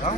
No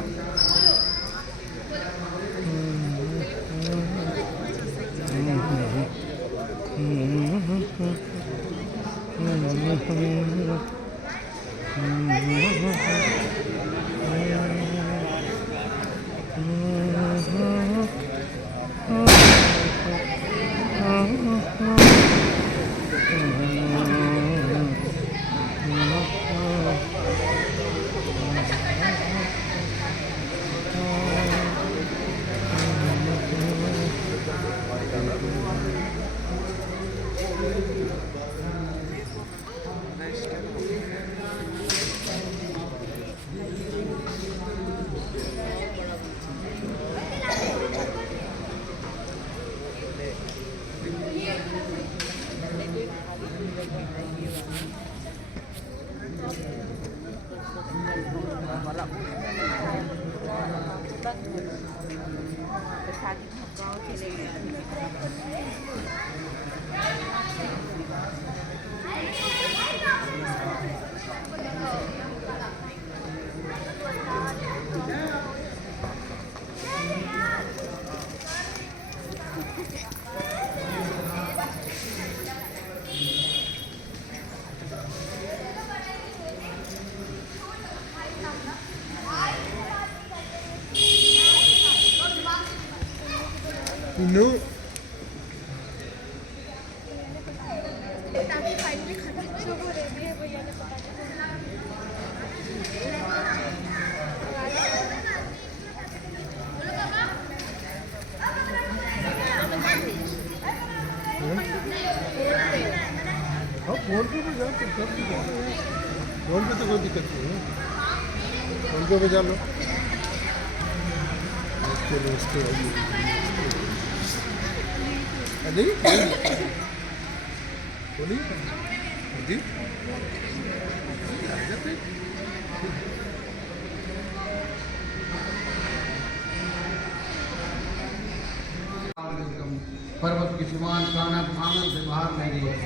phone पे भी जाओ फोन पे तो कोई दिक्कत नहीं है फोन पे बजा लो नहीं बोली जी पर्वत की सीमान काना आनंद से बाहर नहीं गए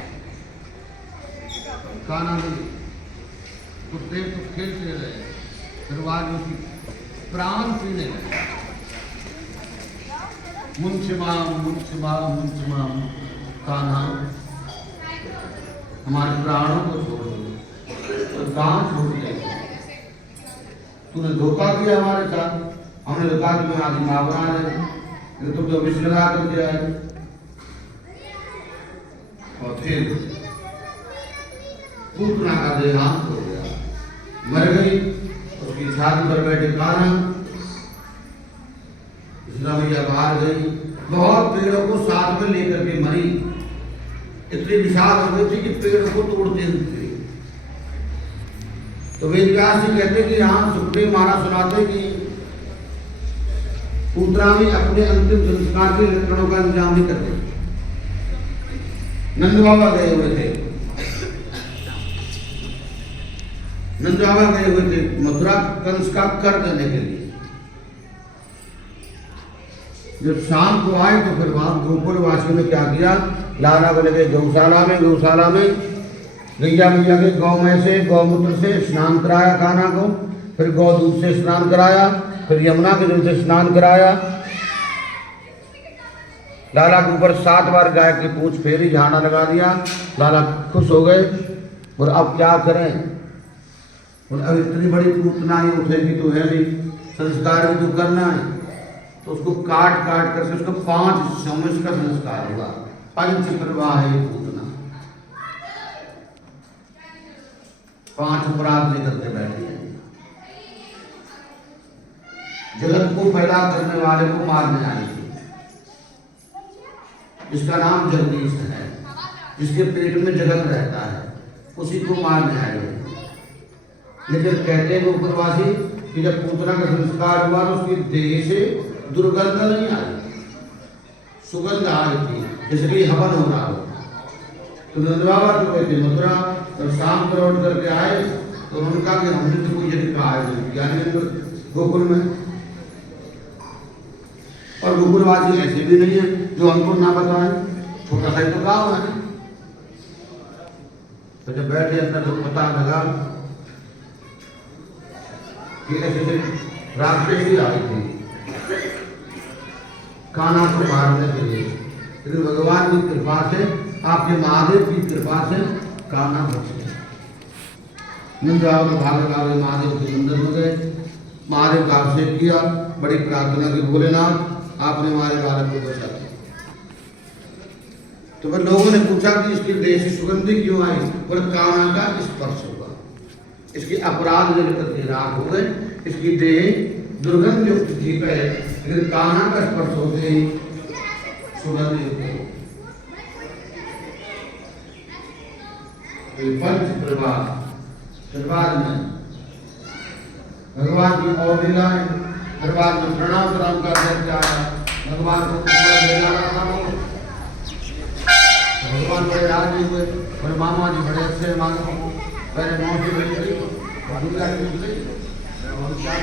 काना नहीं कुछ देर तो खेलते रहे फिर बाद उसकी प्राण पीने लगे मुंशिमा कान्हा हमारे प्राणों को छोड़ दो तो कहाँ छोड़ दे तूने धोखा किया हमारे साथ हमने तो कहा कि मैं आदि माँ बना रहे तुम तो विष लगा करके आए और फिर पूतना का देहांत हो गया मर गई उसकी छाती पर बैठे कान्हा मैया बाहर गई बहुत पेड़ों को साथ में लेकर के मरी इतनी विषाद हो गई थी कि पेड़ों को तोड़ते थे तो वेद व्यास जी कहते कि यहाँ सुखदेव महाराज सुनाते कि पूतना में अपने अंतिम संस्कार के लक्षणों का इंतजाम नहीं करते नंद बाबा गए हुए थे मथुरा कंस का कर देने के लिए जब शाम को आए तो फिर वहां गोकुल वासियों ने क्या किया लाला को लेके गौशाला में गैया मैया के गौ में से गौमूत्र से स्नान कराया कान्हा को फिर गौ दूध से स्नान कराया फिर यमुना के जल से स्नान कराया लाला के ऊपर 7 बार गाय की पूंछ फेरी झाड़ा लगा दिया लाला खुश हो गए और अब क्या करें और अब इतनी बड़ी पूतना ही उठेगी तो है नहीं संस्कार भी तो करना है तो उसको काट करके उसको 5 हिस्सों में उसका संस्कार होगा पंच प्रवाह है पूतना 5 अपराध लेकर के बैठे जगत को पैदा करने वाले को मारने आई थी जिसका नाम जगदीश है जिसके पेट में जगत रहता है उसी को मारने आए लेकिन कहते हैं गोकुलवासी कि जब पूतना का संस्कार हुआ तो उसकी देह से दुर्गंध नहीं आई सुगंध आ रही थी इसलिए हवन हो रहा हो तो नंद बाबा तो कहते मथुरा जब शाम करोड़ करके आए तो उन्होंने कहा कि हमने तो कोई यदि कहा है यानी गोकुल में और गोकुलवासी ऐसे भी नहीं है जो हमको ना बताएं छोटा सा ही तो गाँव है तो जब बैठे अंदर तो पता लगा कि ऐसे राक्षसी आई थी कान्हा को मारने के लिए, लेकिन भगवान की कृपा से, आपके महादेव की कृपा से कान्हा बच गए। नंदराव भाग महादेव के मंदिर में गए, महादेव का अभिषेक किया, बड़ी प्रार्थना की, भोलेनाथ आपने हमारे बालक को बचा दिया। तो फिर लोगों ने पूछा कि इसकी देह से सुगंधी क्यों आई, और कान्हा का स्पर्श हुआ, इसके अपराध जल राख हो गए, इसकी देह दुर्गंध युक्त थी पहले, लेकिन कान्हा का स्पर्श होते ही सुगंध युक्त हो। पंच दरबार में भगवान की और लीला, दरबार में प्रणाम का भगवान को ले जा रहा था, भगवान बड़े राजी हुए, बड़े मामा जी बड़े अच्छे मानो, पहले मौसी बनी गई और दूसरा की गई, और क्या